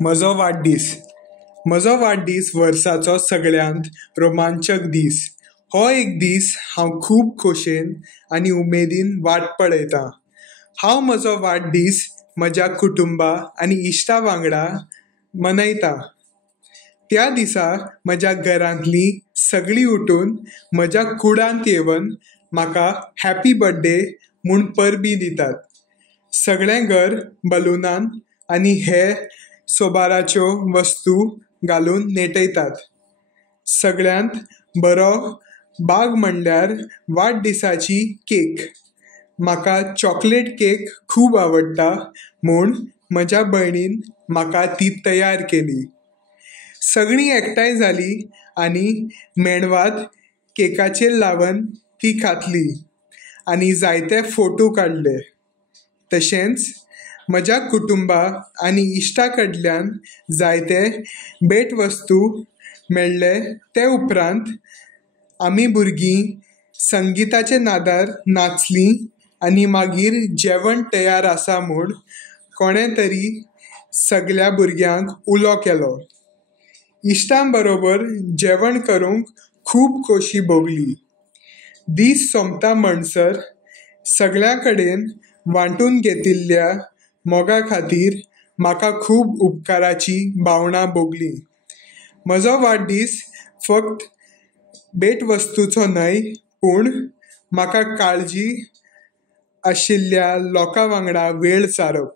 म्हजो वाडदीस वर्साचो सगळ्यांत रोमांचक दीस. हो एक दीस हांव खूब खोशेन आनी उमेदीन वाट पळयतां. हांव म्हजो वाडदीस म्हज्या कुटुंबा आनी इश्टां वांगडा मनयतां. त्या दिसा म्हज्या घरांतलीं सगळीं उठून म्हज्या कुडांत येवन म्हाका हॅपी बर्थडे म्हूण परबीं दितात. सगळें घर बलूनान आनी हेर सोबाराच्यो वस्तू घालून नेटयतात. सगळ्यांत बरो भाग म्हणल्यार वाडदिसाची केक. म्हाका चॉकलेट केक खूब आवडटा म्हूण म्हज्या भयणीन म्हाका ती तयार केली. सगळीं एकठांय जालीं आनी मेणवात केकाचेर लावन ती खातली आनी जायते फोटो काडले. तशेंच म्हज्या कुटुंबा आनी इश्टां कडल्यान जायते भेटवस्तू मेळ्ळे. ते उपरांत आमी भुरगीं संगिताच्या नादार नाचलीं आनी मागीर जेवण तयार आसा म्हूण कोणें तरी सगळ्या भुरग्यांक उलो केलो. इश्टां बरोबर जेवण करूंक खूब खोशी भोगली. दीस सोंपता म्हणसर सगळ्यां कडेन वांटून घेतिल्ल्या मोगा खातीर म्हाका खूब उपकाराची भावना भोगली. म्हजो वाडदीस फकत भेटवस्तूचो न्हय पूण म्हाका काळजी आशिल्ल्या लोकां वांगडा वेळ सारप.